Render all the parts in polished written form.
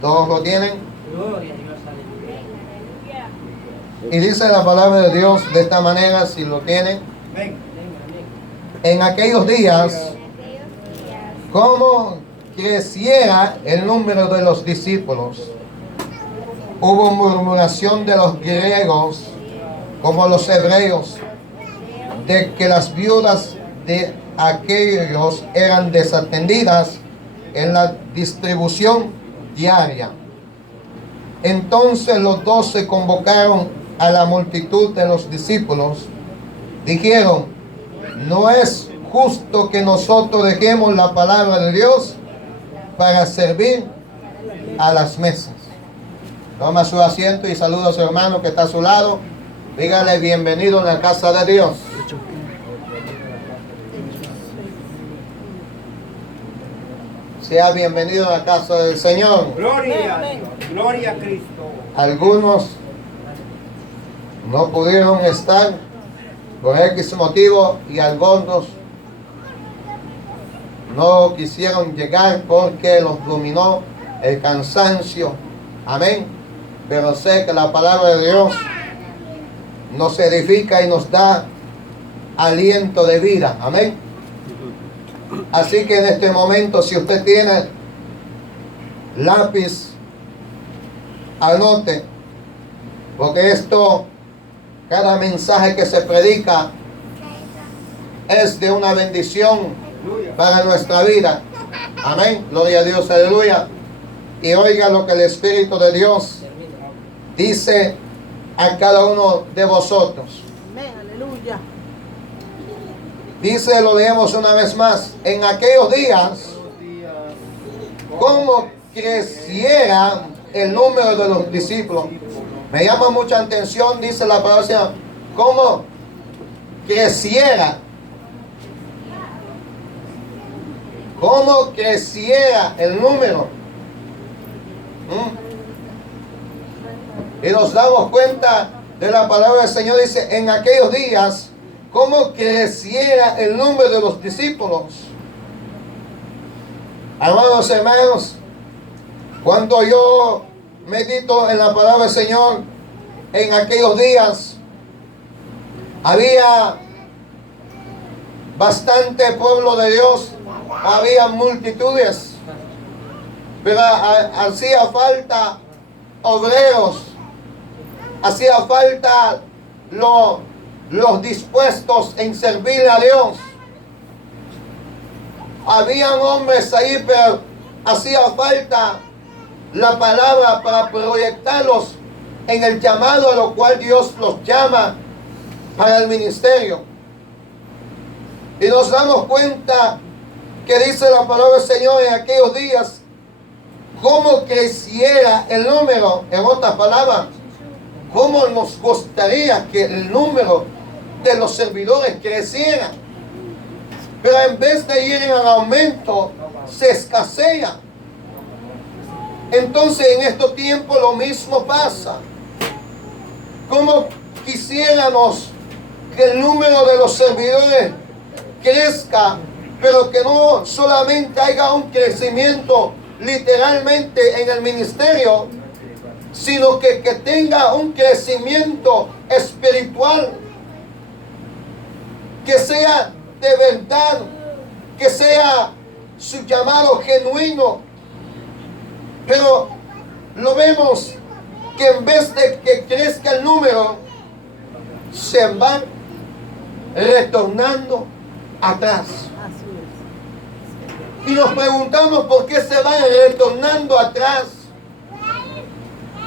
¿Todos lo tienen? Gloria a Dios, aleluya. Y dice la palabra de Dios de esta manera, si lo tienen. Ven. En aquellos días, como creciera el número de los discípulos, hubo murmuración de los griegos como los hebreos, de que las viudas de aquellos eran desatendidas en la distribución diaria. Entonces los 12 convocaron a la multitud de los discípulos. Dijeron: no es justo que nosotros dejemos la palabra de Dios para servir a las mesas. Toma su asiento y saluda a su hermano que está a su lado. Dígale: bienvenido en la casa de Dios. Sea bienvenido a la casa del Señor. Gloria a Dios. Gloria a Cristo. Algunos no pudieron estar por X motivo y algunos no quisieron llegar porque los dominó el cansancio. Amén. Pero sé que la palabra de Dios nos edifica y nos da aliento de vida. Amén. Así que en este momento, si usted tiene lápiz, anote, porque esto, cada mensaje que se predica es de una bendición para nuestra vida. Amén. Gloria a Dios, aleluya. Y oiga lo que el Espíritu de Dios dice a cada uno de vosotros. Amén, aleluya. Dice, lo leemos una vez más. En aquellos días, como creciera el número de los discípulos. Me llama mucha atención, dice la palabra del Señor, como creciera. Como creciera el número. Y nos damos cuenta de la palabra del Señor. Dice, en aquellos días, cómo creciera el número de los discípulos. Amados hermanos, cuando yo medito en la palabra del Señor, en aquellos días había bastante pueblo de Dios, había multitudes, pero hacía falta obreros, hacía falta los dispuestos en servir a Dios. Habían hombres ahí, pero hacía falta la palabra para proyectarlos en el llamado a lo cual Dios los llama para el ministerio. Y nos damos cuenta que dice la palabra del Señor en aquellos días, cómo creciera el número. En otras palabras, cómo nos gustaría que el número de los servidores creciera. Pero en vez de ir en aumento, se escasea. Entonces en estos tiempos lo mismo pasa. Como quisiéramos que el número de los servidores crezca, pero que no solamente haya un crecimiento literalmente en el ministerio, sino que tenga un crecimiento espiritual, que sea de verdad, que sea su llamado genuino. Pero lo vemos que en vez de que crezca el número, se van retornando atrás. Y nos preguntamos por qué se van retornando atrás.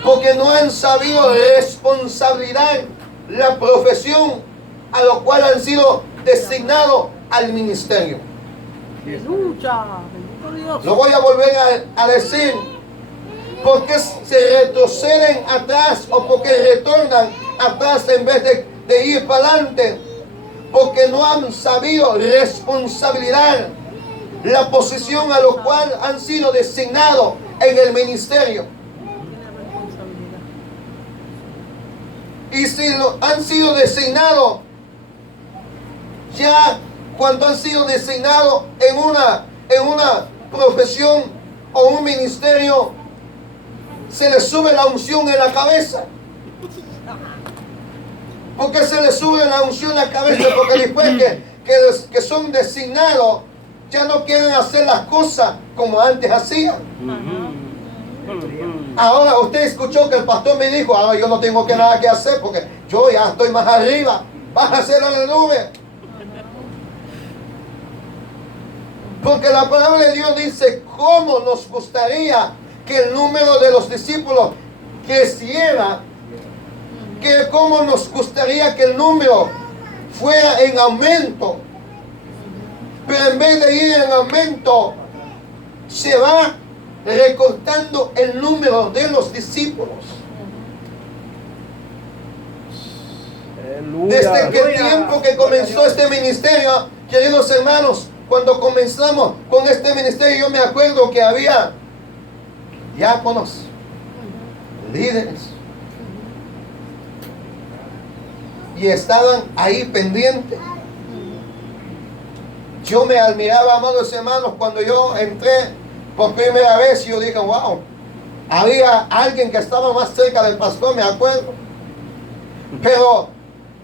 Porque no han sabido responsabilizar la profesión a lo cual han sido designados al ministerio. Aleluya, bendito Dios. Lo voy a volver a decir. ¿Por qué se retroceden atrás o porque retornan atrás en vez de ir para adelante? Porque no han sabido responsabilizar la posición a lo cual han sido designados en el ministerio. Y si han sido designados, ya cuando han sido designados en una profesión o un ministerio, se le sube la unción en la cabeza? ¿Por qué se le sube la unción en la cabeza? Porque después que son designados, ya no quieren hacer las cosas como antes hacían. Ahora usted escuchó que el pastor me dijo, ahora yo no tengo nada que hacer porque yo ya estoy más arriba. Bájaselo a la nube. Porque la palabra de Dios dice, ¿cómo nos gustaría que el número de los discípulos creciera? Que cómo nos gustaría que el número fuera en aumento. Pero en vez de ir en aumento, se va recortando el número de los discípulos. Desde que el tiempo que comenzó este ministerio, queridos hermanos, cuando comenzamos con este ministerio, yo me acuerdo que había diáconos, líderes, y estaban ahí pendientes. Yo me admiraba, amados hermanos, cuando yo entré por primera vez, yo dije, wow, había alguien que estaba más cerca del pastor, me acuerdo. Pero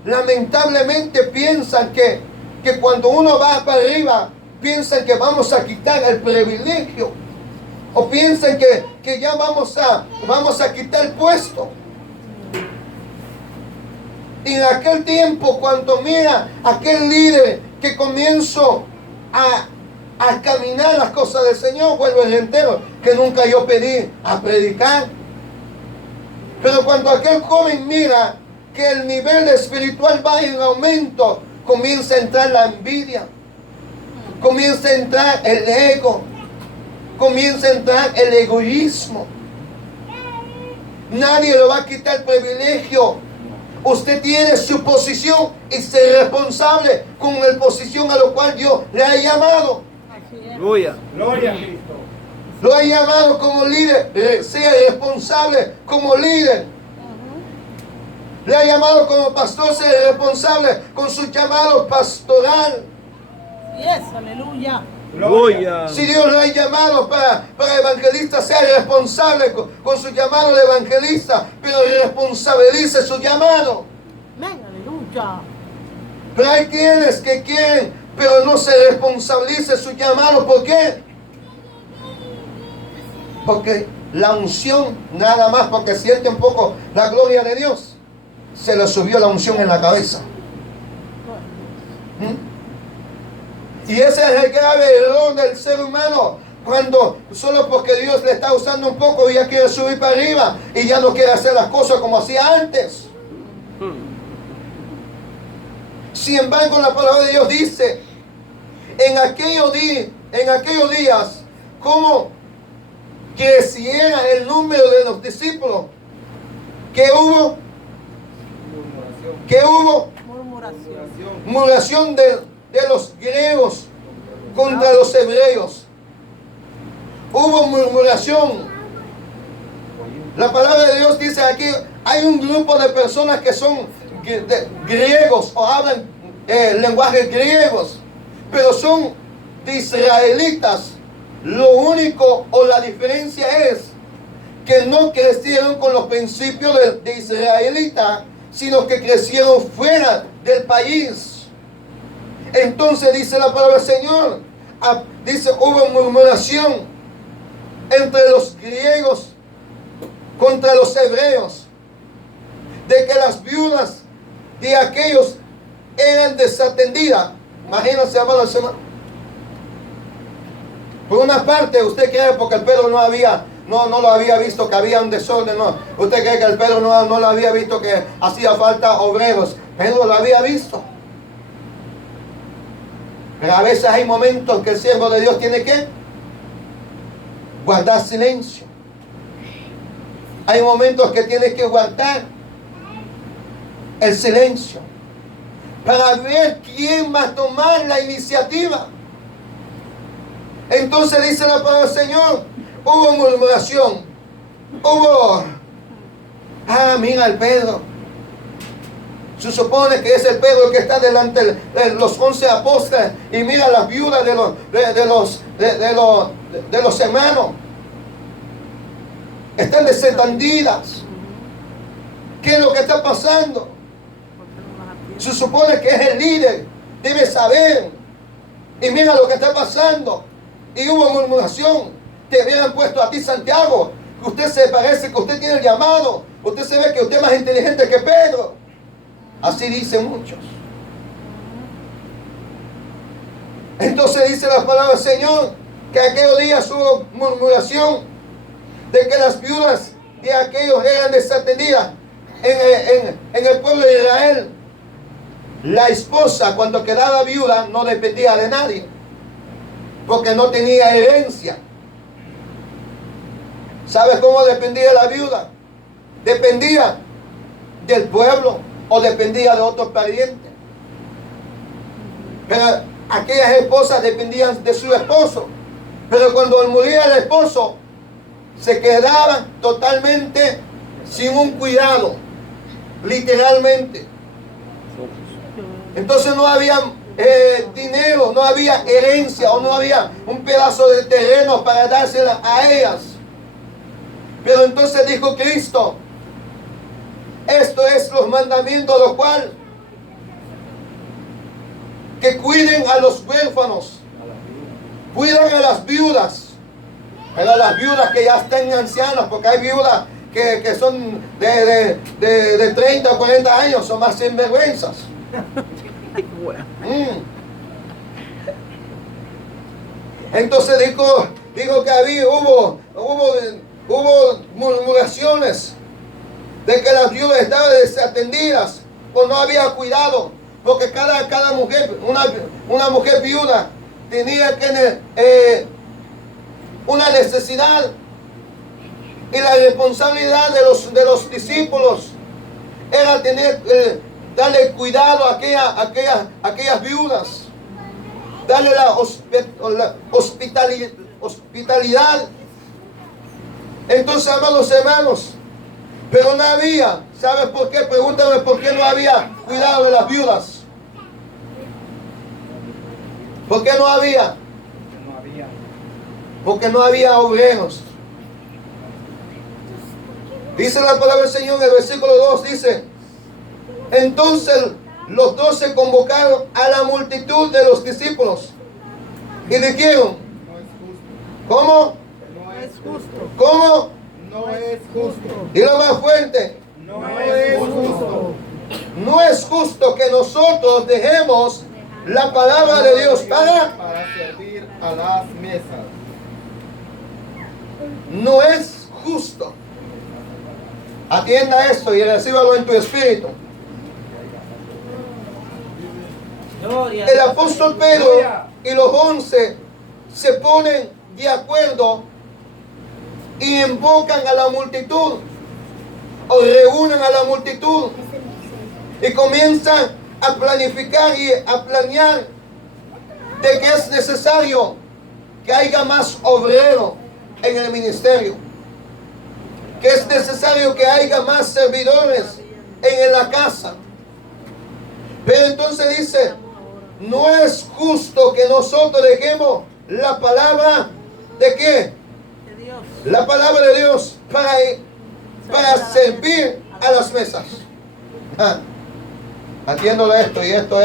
lamentablemente piensan que cuando uno va para arriba, piensan que vamos a quitar el privilegio. O piensan que ya vamos a quitar el puesto. Y en aquel tiempo, cuando mira aquel líder que comienzo a caminar las cosas del Señor, vuelvo el entero, que nunca yo pedí a predicar. Pero cuando aquel joven mira que el nivel espiritual va en aumento, comienza a entrar la envidia, comienza a entrar el ego, comienza a entrar el egoísmo. Nadie le va a quitar el privilegio. Usted tiene su posición y ser responsable con la posición a la cual Dios le ha llamado. Gloria a Cristo. Lo ha llamado como líder, sea responsable como líder. Le ha llamado como pastor, sea responsable con su llamado pastoral. Yes, aleluya. Gloria. Si Dios lo ha llamado para evangelista, sea responsable con su llamado de evangelista, pero responsabilice su llamado. Amén, aleluya. Pero hay quienes que quieren, pero no se responsabilice su llamado. ¿Por qué? Porque la unción, nada más, porque siente un poco la gloria de Dios, se le subió la unción en la cabeza. Y ese es el grave error del ser humano, cuando solo porque Dios le está usando un poco ya quiere subir para arriba y ya no quiere hacer las cosas como hacía antes. Sin embargo, la palabra de Dios dice, en aquellos días, cómo creciera el número de los discípulos. ¿Qué hubo? ¿Qué hubo? Murmuración de los griegos contra los hebreos. Hubo murmuración. La palabra de Dios dice aquí, hay un grupo de personas que son griegos o hablan lenguajes griegos, pero son de israelitas. Lo único o la diferencia es que no crecieron con los principios de israelita, sino que crecieron fuera del país. Entonces dice la palabra del Señor, dice, hubo murmuración entre los griegos contra los hebreos, de que las viudas de aquellos eran desatendidas. Imagínense, amados hermanos. Por una parte, usted cree porque el Pedro no lo había visto que había un desorden, no. Usted cree que el Pedro no lo había visto que hacía falta obreros. Pedro lo había visto. Pero a veces hay momentos que el siervo de Dios tiene que guardar silencio. Hay momentos que tiene que guardar el silencio para ver quién va a tomar la iniciativa. Entonces dice la palabra del Señor, hubo murmuración, mira el Pedro. Se supone que es el Pedro que está delante de los 11 apóstoles y mira las viudas de los hermanos. Están desentendidas. ¿Qué es lo que está pasando? Se supone que es el líder, debe saber. Y mira lo que está pasando. Y hubo murmuración. Te hubieran puesto a ti, Santiago, que usted se parece que usted tiene el llamado. Usted se ve que usted es más inteligente que Pedro. Así dicen muchos. Entonces dice la palabra del Señor que aquellos días hubo murmuración de que las viudas de aquellos eran desatendidas en el pueblo de Israel. La esposa, cuando quedaba viuda, no dependía de nadie, porque no tenía herencia. ¿Sabes cómo dependía la viuda? Dependía del pueblo o dependía de otros parientes. Pero aquellas esposas dependían de su esposo. Pero cuando moría el esposo, se quedaban totalmente sin un cuidado, literalmente. Entonces no había dinero, no había herencia o no había un pedazo de terreno para dársela a ellas. Pero entonces dijo Cristo, esto es los mandamientos, lo cual que cuiden a los huérfanos, cuidan a las viudas, pero a las viudas que ya están ancianas, porque hay viudas que son de 30 o 40 años, son más sinvergüenzas. Entonces dijo que hubo murmuraciones de que las viudas estaban desatendidas o no había cuidado, porque cada mujer, una mujer viuda tenía que tener una necesidad, y la responsabilidad de los discípulos era darle cuidado a aquellas viudas, darle la hospitalidad. Entonces, amados hermanos, pero no había, ¿sabes por qué? Pregúntame por qué no había cuidado de las viudas. ¿Por qué no había? Porque no había obreros. Dice la palabra del Señor en el versículo 2, dice: entonces los 12 convocaron a la multitud de los discípulos y dijeron: ¿cómo? No es justo. ¿Cómo? No es justo. Y lo más fuerte: No es justo. no es justo que nosotros dejemos la palabra de Dios para servir a las mesas. No es justo. Atienda esto y recíbalo en tu espíritu. El apóstol Pedro y los 11 se ponen de acuerdo y invocan a la multitud o reúnen a la multitud y comienzan a planificar y a planear de que es necesario que haya más obreros en el ministerio, que es necesario que haya más servidores en la casa. Pero entonces dice: no es justo que nosotros dejemos la palabra de ¿qué? De Dios. La palabra de Dios para servir a las mesas. Atiéndole esto, y esto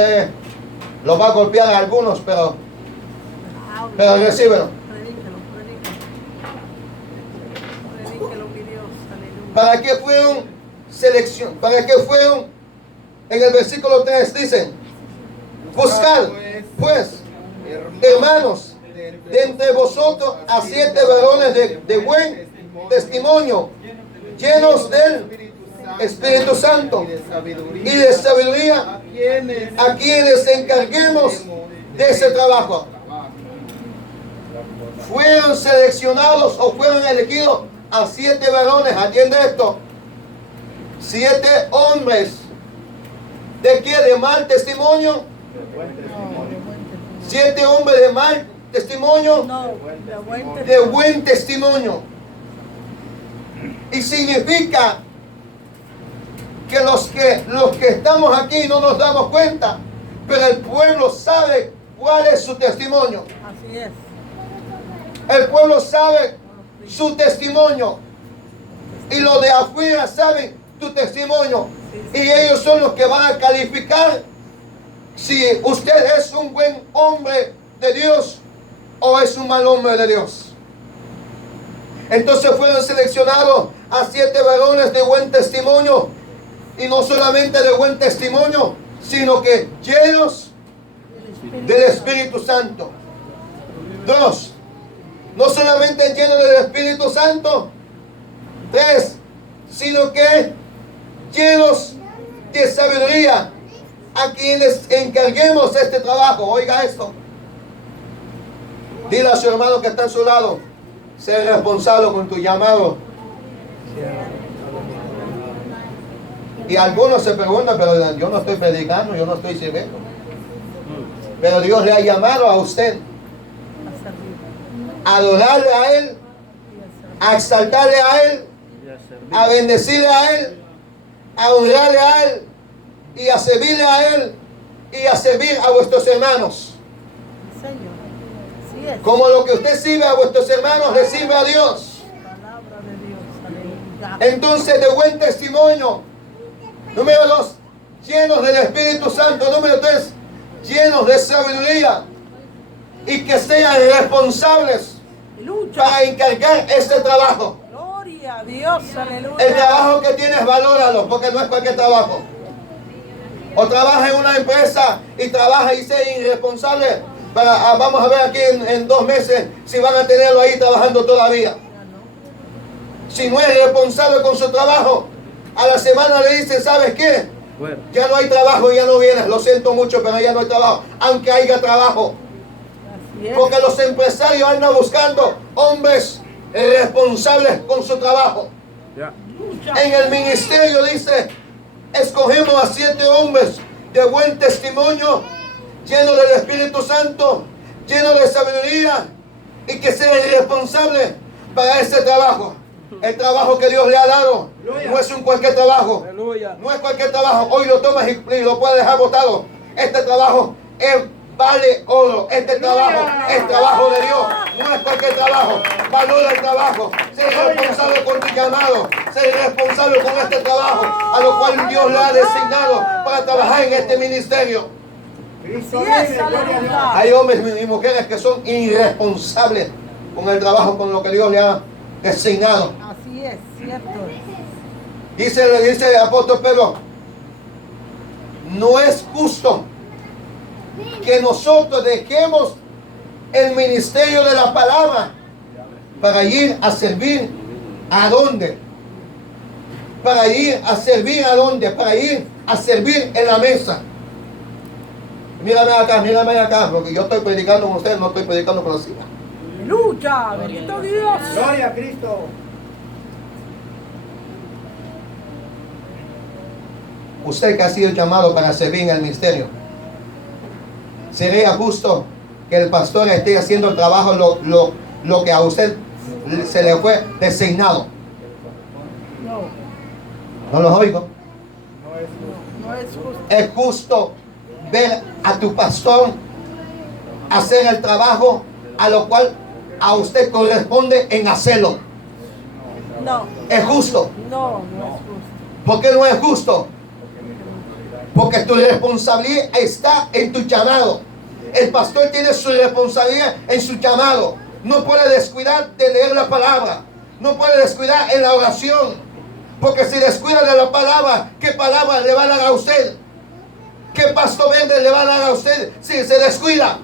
lo va a golpear a algunos, pero recíbelo. Predíquelo, mi Dios. Aleluya. ¿Para qué fueron selección? ¿Para qué fueron? En el versículo 3 dicen: buscad, pues, hermanos, de entre vosotros a 7 varones de buen testimonio, llenos del Espíritu Santo y de sabiduría, a quienes encarguemos de ese trabajo. Fueron seleccionados o fueron elegidos a 7 varones. Atiende esto: 7 hombres. ¿De qué? ¿De mal testimonio? 7 hombres de mal testimonio. No, De buen testimonio. Y significa que los que estamos aquí no nos damos cuenta, pero el pueblo sabe cuál es su testimonio. Así es. El pueblo sabe su testimonio. Y los de afuera saben tu testimonio. Y ellos son los que van a calificar si usted es un buen hombre de Dios o es un mal hombre de Dios. Entonces fueron seleccionados a 7 varones de buen testimonio. Y no solamente de buen testimonio, sino que llenos del Espíritu Santo. 2. No solamente llenos del Espíritu Santo. 3. Sino que llenos de sabiduría, a quienes encarguemos este trabajo. Oiga esto. Dile a su hermano que está a su lado: sé responsable con tu llamado. Y algunos se preguntan: pero yo no estoy predicando, yo no estoy sirviendo. Pero Dios le ha llamado a usted a adorarle a Él, a exaltarle a Él, a bendecirle a Él, a honrarle a Él y a servirle a Él y a servir a vuestros hermanos. Señor. Así es. Como lo que usted sirve a vuestros hermanos, le sirve a Dios. Palabra de Dios. Aleluya. Entonces, de buen testimonio. Número 2, llenos del Espíritu Santo. Número 3, llenos de sabiduría. Y que sean responsables Lucha. para encargar este trabajo. Gloria a Dios. Aleluya. El trabajo que tienes, valóralo, porque no es cualquier trabajo. O trabaja en una empresa y trabaja y sea irresponsable. Vamos a ver aquí en 2 meses si van a tenerlo ahí trabajando todavía. Si no es responsable con su trabajo, a la semana le dicen: ¿sabes qué? Bueno. Ya no hay trabajo, ya no vienes. Lo siento mucho, pero ya no hay trabajo. Aunque haya trabajo. Así es. Porque los empresarios andan buscando hombres responsables con su trabajo. Ya. Lucha. En el ministerio dice: escogemos a 7 hombres de buen testimonio, llenos del Espíritu Santo, llenos de sabiduría, y que sean responsables para ese trabajo. El trabajo que Dios le ha dado no es un cualquier trabajo. Aleluya. No es cualquier trabajo. Hoy lo tomas y lo puedes dejar botado. Este trabajo vale oro. Este trabajo es trabajo de Dios. No es cualquier trabajo. Valora el trabajo. Sé responsable con tu llamado. Sé responsable con este trabajo a lo cual Dios le ha designado para trabajar en este ministerio. Así es. Aleluya. Hay hombres y mujeres que son irresponsables con el trabajo, con lo que Dios le ha designado. Así es. Cierto. Dice el apóstol Pedro: no es justo que nosotros dejemos el ministerio de la palabra para ir a servir. ¿A dónde? Para ir a servir a dónde? Para ir a servir en la mesa. Mírame acá, porque yo estoy predicando con ustedes, no estoy predicando con los hijos. Lucha. Bendito Dios. Gloria a Cristo. Usted que ha sido llamado para servir en el ministerio, ¿sería justo que el pastor esté haciendo el trabajo lo que a usted se le fue designado? No. No los oigo. No es justo. Es justo ver a tu pastor hacer el trabajo a lo cual a usted corresponde en hacerlo. No. Es justo. No. No es justo. ¿Por qué no es justo? Porque tu responsabilidad está en tu llamado. El pastor tiene su responsabilidad en su llamado. No puede descuidar de leer la palabra. No puede descuidar en la oración. Porque si descuida de la palabra, ¿qué palabra le va a dar a usted? ¿Qué pasto verde le va a dar a usted si se descuida?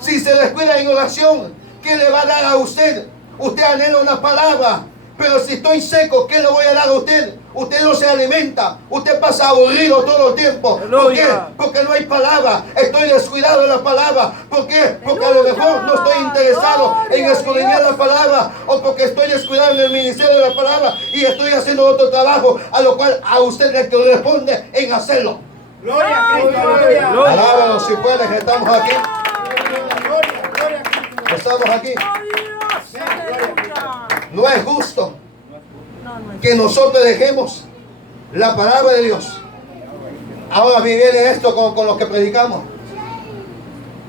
Si se descuida en oración, ¿qué le va a dar a usted? Usted anhela una palabra, pero si estoy seco, ¿qué le voy a dar a usted? Usted no se alimenta, usted pasa aburrido todo el tiempo. ¿Por qué? Porque no hay palabra. Estoy descuidado de la palabra. ¿Por qué? Porque a lo mejor no estoy interesado en escudriñar la palabra, o porque estoy descuidado en el ministerio de la palabra y estoy haciendo otro trabajo a lo cual a usted le corresponde en hacerlo. Gloria a Cristo. Aleluya. Alábalo si puedes, estamos aquí. Gloria a Cristo. Estamos aquí. Dios. Aleluya. No es justo No es que nosotros dejemos la palabra de Dios. Ahora viene esto con lo que predicamos.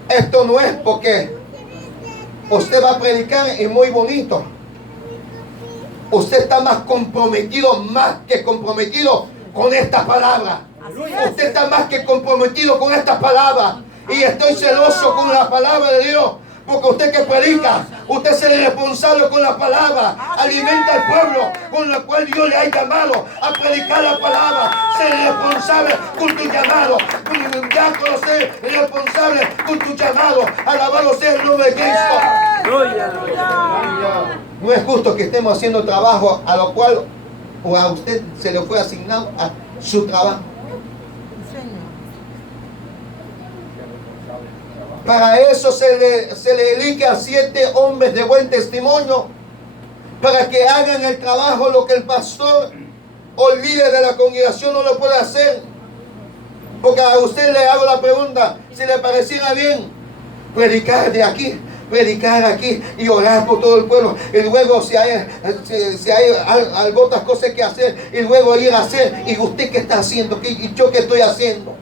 Esto no es porque usted va a predicar y muy bonito. usted está más comprometido con esta palabra. Así es. Usted está más que comprometido con esta palabra. Y estoy celoso con la palabra de Dios. Porque usted que predica, usted es el responsable con la palabra. Alimenta al pueblo con la cual Dios le ha llamado a predicar la palabra. Ser responsable con tu llamado. Diácono, ser responsable con tu llamado. Alabado sea el nombre de Cristo. Gloria. No es justo que estemos haciendo trabajo a lo cual o a usted se le fue asignado a su trabajo. Señor. Para eso se le elige a 7 hombres de buen testimonio, para que hagan el trabajo lo que el pastor o el líder de la congregación no lo puede hacer. Porque a usted le hago la pregunta, si le pareciera bien predicar de aquí, predicar aquí y orar por todo el pueblo, y luego si hay algo, otras cosas que hacer, y luego ir a hacer, y usted qué está haciendo, y yo qué estoy haciendo.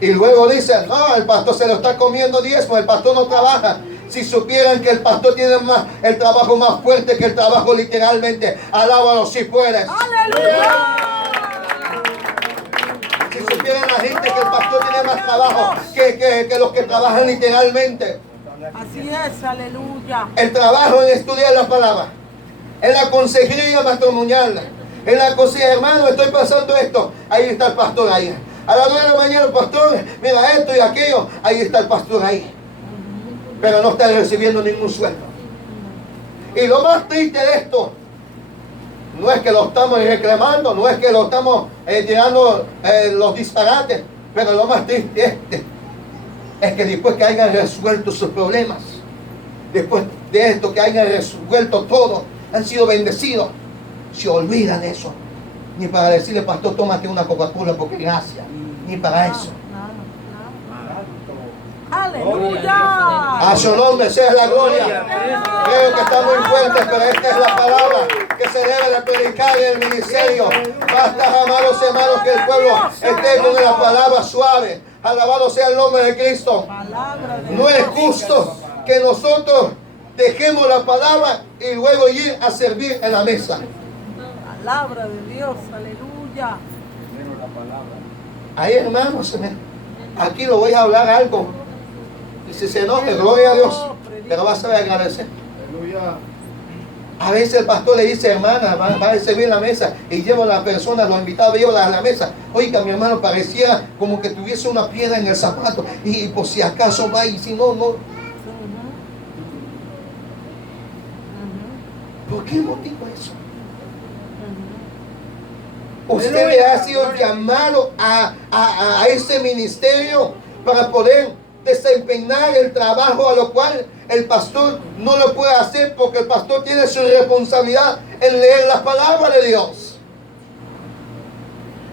Y luego dicen, no, el pastor se lo está comiendo diezmo, el pastor no trabaja. Si supieran que el pastor tiene el trabajo más fuerte que el trabajo literalmente, alábalo si puedes. ¡Aleluya! Si supieran la gente que el pastor tiene más trabajo que los que trabajan literalmente. Así es, aleluya. El trabajo en estudiar la palabra, en la consejería matrimonial, en la consejería, hermano, estoy pasando esto, ahí está el pastor ahí. A las 9 de la mañana el pastor, mira esto y aquello, ahí está el pastor ahí. Pero no está recibiendo ningún sueldo. Y lo más triste de esto, no es que lo estamos reclamando, no es que lo estamos tirando los disparates, pero lo más triste es que después que hayan resuelto sus problemas, después de esto que hayan resuelto todo, han sido bendecidos, se olvidan de eso. Ni para decirle, pastor, tómate una Coca-Cola porque gracias. Ni para eso. Aleluya. A su nombre sea la gloria. Creo que está muy fuerte, pero esta es la palabra que se debe de predicar en el ministerio. Basta, amados hermanos, que el pueblo esté con la palabra suave. Alabado sea el nombre de Cristo. No es justo que nosotros dejemos la palabra y luego ir a servir en la mesa. Palabra de Dios, aleluya. Ahí, hermanos, aquí lo voy a hablar algo. Y si se enoje, gloria a Dios, pero va a saber agradecer. A veces el pastor le dice, hermana, va a servir en la mesa, y lleva a la persona, los invitados, lleva a la mesa. Oiga, mi hermano, parecía como que tuviese una piedra en el zapato, y por si acaso va, y si no, no. ¿Por qué motivo eso? Usted le ha sido llamado a ese ministerio para poder desempeñar el trabajo a lo cual el pastor no lo puede hacer, porque el pastor tiene su responsabilidad en leer la palabra de Dios.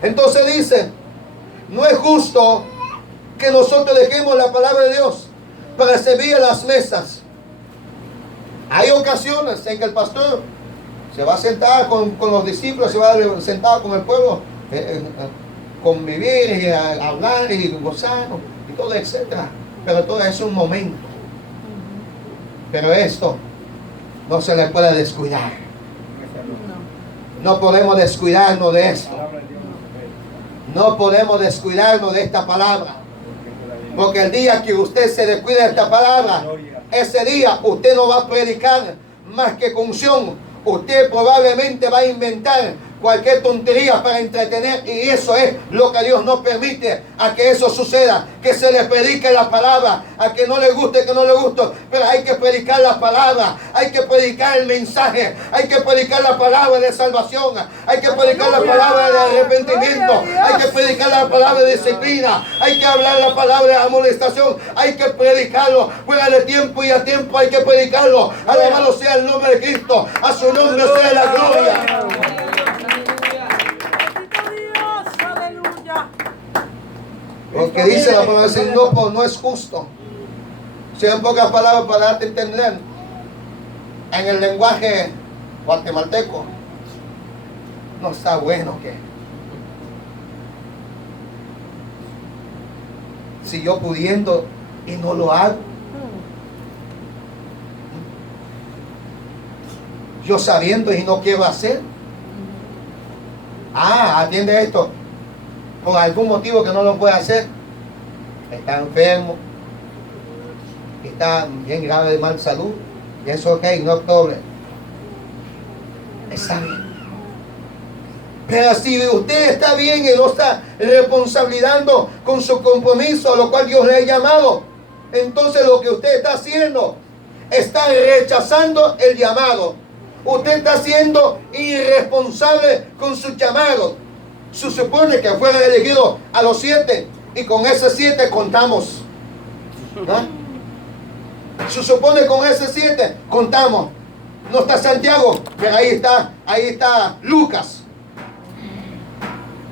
Entonces dice, no es justo que nosotros dejemos la palabra de Dios para servir a las mesas. Hay ocasiones en que el pastor se va a sentar con los discípulos, se va a sentar con el pueblo, convivir y hablar y gozar y todo, etcétera. Pero todo es un momento. Pero esto no se le puede descuidar. No podemos descuidarnos de esto. No podemos descuidarnos de esta palabra. Porque el día que usted se descuide de esta palabra, ese día usted no va a predicar más que con unción. Usted probablemente va a inventar cualquier tontería para entretener, y eso es lo que Dios no permite, a que eso suceda, que se le predique la palabra, a que no le guste, que no le guste, pero hay que predicar la palabra, hay que predicar el mensaje, hay que predicar la palabra de salvación, hay que predicar la palabra de arrepentimiento, hay que predicar la palabra de disciplina, hay que hablar la palabra de amonestación, hay que predicarlo fuera de tiempo, y a tiempo hay que predicarlo. Alabado sea el nombre de Cristo, a su nombre sea la gloria. Porque dice la palabra, no es justo. Sean pocas palabras para darte a entender. En el lenguaje guatemalteco, no está bueno que si yo pudiendo y no lo hago. yo sabiendo y no quiero hacer. Atiende esto. Por algún motivo que no lo puede hacer. Está enfermo. Está bien grave de mal salud. Y eso ok, no hay problema. Está bien. Pero si usted está bien y no está responsabilizando con su compromiso a lo cual Dios le ha llamado, entonces lo que usted está haciendo, está rechazando el llamado. Usted está siendo irresponsable con su llamado. Se supone que fueron elegidos a los 7 y con esos 7 contamos. Se supone que con esos 7 contamos. No está Santiago, pero ahí está Lucas.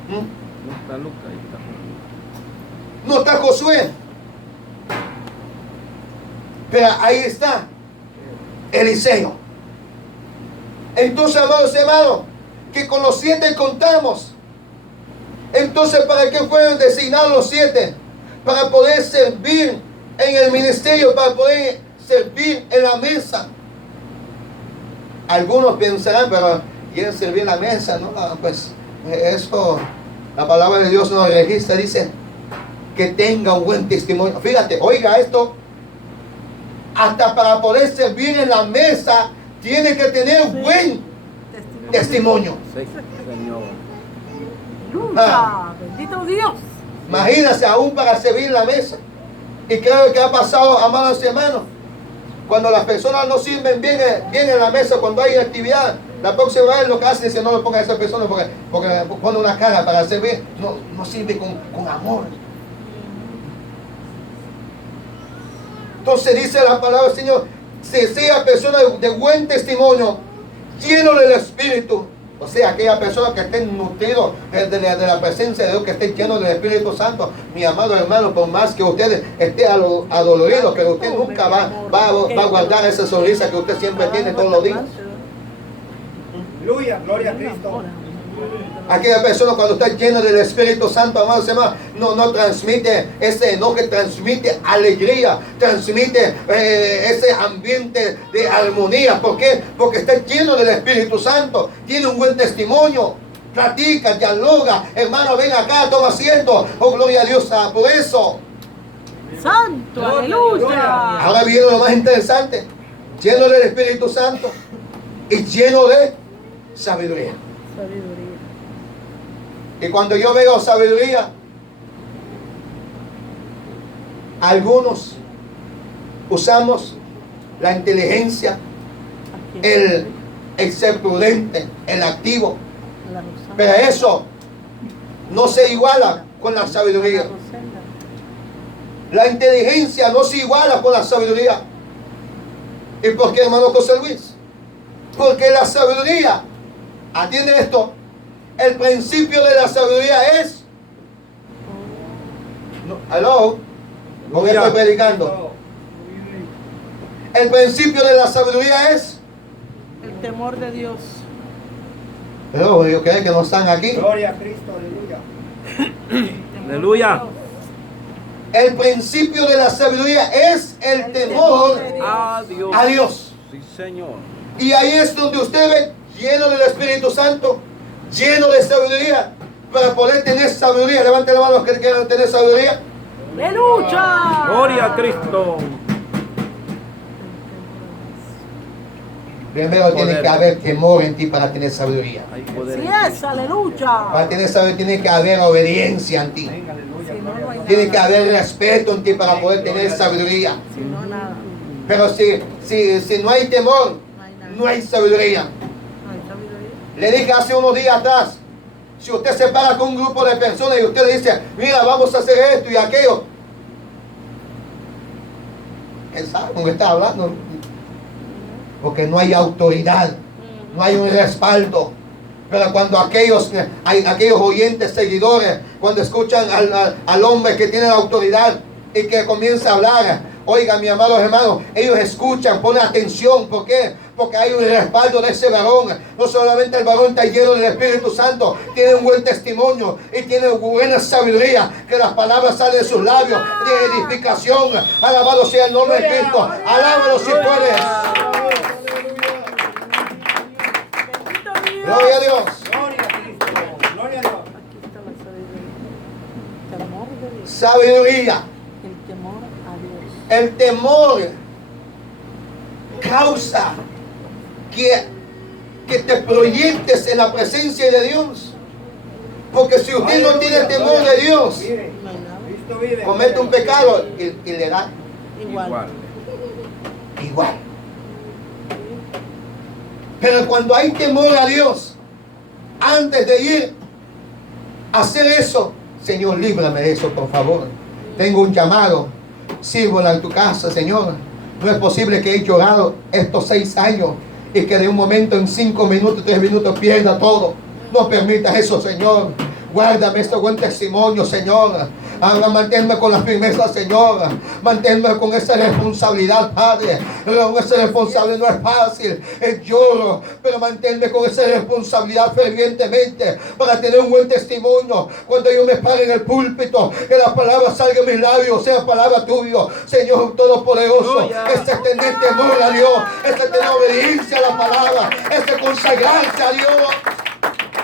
No está Lucas, ahí está. No está Josué, pero ahí está Eliseo. Entonces, amados hermanos, que con los 7 contamos. Entonces, ¿para qué fueron designados los 7? Para poder servir en el ministerio, para poder servir en la mesa. Algunos pensarán, pero ¿quieren servir en la mesa? No, pues eso, la palabra de Dios nos registra, dice que tenga un buen testimonio. Fíjate, oiga esto, hasta para poder servir en la mesa, tiene que tener buen testimonio. Sí, Señor. Aleluya. Bendito Dios. Imagínense, aún para servir en la mesa. Y creo que ha pasado, amados hermanos, cuando las personas no sirven bien en la mesa, cuando hay actividad, la próxima vez lo que hacen es que no lo pongan a esa persona porque pone una cara para servir, no sirve con amor. Entonces dice la palabra del Señor, si sea persona de buen testimonio, lleno del Espíritu. O sea, aquella persona que esté nutrido de la presencia de Dios, que esté lleno del Espíritu Santo. Mi amado hermano, por más que usted esté adolorido, pero usted nunca va a guardar esa sonrisa que usted siempre tiene todos los días. Aleluya, gloria a Cristo. Aquella persona cuando está llena del Espíritu Santo, amados hermanos, no transmite ese enojo, transmite alegría, transmite ese ambiente de armonía. ¿Por qué? Porque está lleno del Espíritu Santo, tiene un buen testimonio, platica, dialoga. Hermano, ven acá, toma asiento. Oh, gloria a Dios por eso. Santo, aleluya. Ahora viene lo más interesante, lleno del Espíritu Santo y lleno de sabiduría. Y cuando yo veo sabiduría, algunos usamos la inteligencia, el ser prudente, el activo. Pero eso no se iguala con la sabiduría. La inteligencia no se iguala con la sabiduría. ¿Y por qué, hermano José Luis? Porque la sabiduría, atiende esto, el principio de la sabiduría es... ¿Aló? ¿Con qué estoy predicando? El principio de la sabiduría es... El temor de Dios. Pero yo creo que no están aquí. Gloria a Cristo, aleluya. Aleluya. El principio de la sabiduría es el temor A Dios. a Dios. Sí, Señor. Y ahí es donde usted ve lleno del Espíritu Santo, lleno de sabiduría, para poder tener sabiduría. Levante la mano los que quieran tener sabiduría. ¡Aleluya! Gloria a Cristo. Primero tiene que haber temor en ti para tener sabiduría. Hay poder Así en ti. es, aleluya. Para tener sabiduría tiene que haber obediencia en ti. Venga, aleluya. Si no, no hay Tiene que nada. haber respeto en ti para poder tener sabiduría. Si no, nada. Pero si no hay temor, No hay nada. no hay sabiduría. No hay sabiduría. Le dije hace unos días atrás, si usted se para con un grupo de personas y usted le dice, mira, vamos a hacer esto y aquello, ¿quién sabe con qué está hablando? Porque no hay autoridad, no hay un respaldo. Pero cuando aquellos oyentes, seguidores, cuando escuchan al hombre que tiene la autoridad y que comienza a hablar, oiga, mi amado hermano, ellos escuchan, ponen atención. ¿Por qué? Porque hay un respaldo de ese varón. No solamente el varón está lleno del Espíritu Santo, tiene un buen testimonio y tiene buena sabiduría, que las palabras salen de sus labios de edificación. Alabado sea el nombre de Cristo. Alábalo si puedes. Gloria a Dios. Gloria a Cristo. Gloria a Dios. Aquí está la sabiduría. Temor de Dios. Sabiduría. El temor a Dios. El temor causa que te proyectes en la presencia de Dios. Porque si usted no tiene temor de Dios, Mire, No hay nada. Cristo vive. comete un pecado y le da Igual. igual. Pero cuando hay temor a Dios, antes de ir a hacer eso, Señor, líbrame de eso, por favor. Tengo un llamado, sírvola en tu casa, Señor. No es posible que he llorado estos 6 años y que de un momento en 5 minutos, 3 minutos pierda todo. No permitas eso, Señor. Guárdame este buen testimonio, Señor. Ahora manténme con la firmeza, Señor. Manténme con esa responsabilidad, Padre. Con esa responsabilidad no es fácil, es lloro, pero manténme con esa responsabilidad fervientemente para tener un buen testimonio. Cuando yo me pare en el púlpito, que la palabra salga de mis labios, sea palabra tuya, Señor Todopoderoso. Este es tener temor a Dios, este es tener obediencia a la palabra, este es consagrarse a Dios.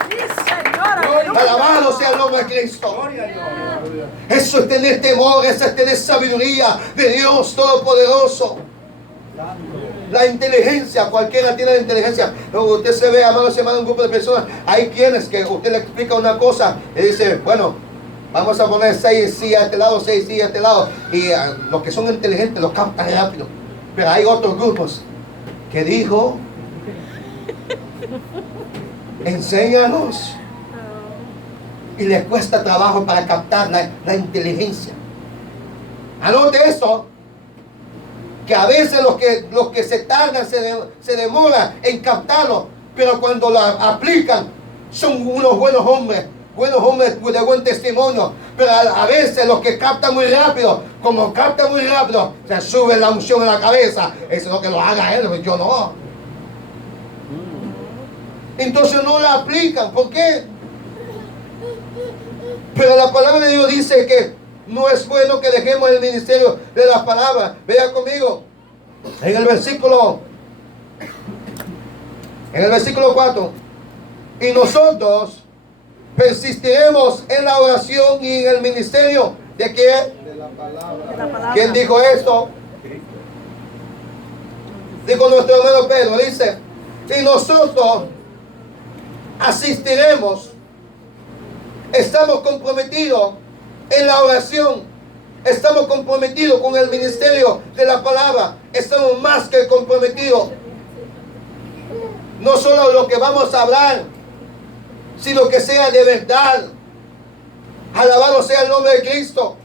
Sí, Señor. Alabado sea el nombre de Cristo. Gloria a Dios. Eso es tener temor, eso es tener sabiduría de Dios Todopoderoso. La inteligencia, cualquiera tiene la inteligencia. Luego usted se ve, amados hermanos, un grupo de personas. Hay quienes que usted le explica una cosa y dice, bueno, vamos a poner 6 sí a este lado, 6 sí a este lado. Y los que son inteligentes los captan rápido. Pero hay otros grupos que dijo, enséñanos. Y le cuesta trabajo para captar la inteligencia. Anote esto, que a veces los que se tardan, se demoran en captarlo, pero cuando lo aplican, son unos buenos hombres de buen testimonio. Pero a veces los que captan muy rápido, como captan muy rápido, se sube la unción en la cabeza. Eso es lo que lo haga él, yo no. Entonces no la aplican. ¿Por qué? Pero la palabra de Dios dice que no es bueno que dejemos el ministerio de la palabra. Vea conmigo en el versículo 4. Y nosotros persistiremos en la oración y en el ministerio. ¿De qué? De la palabra. De la palabra. ¿Quién dijo esto? Dijo nuestro hermano Pedro. Dice, y nosotros asistiremos. Estamos comprometidos en la oración. Estamos comprometidos con el ministerio de la palabra. Estamos más que comprometidos. No solo lo que vamos a hablar, sino que sea de verdad. Alabado sea el nombre de Cristo.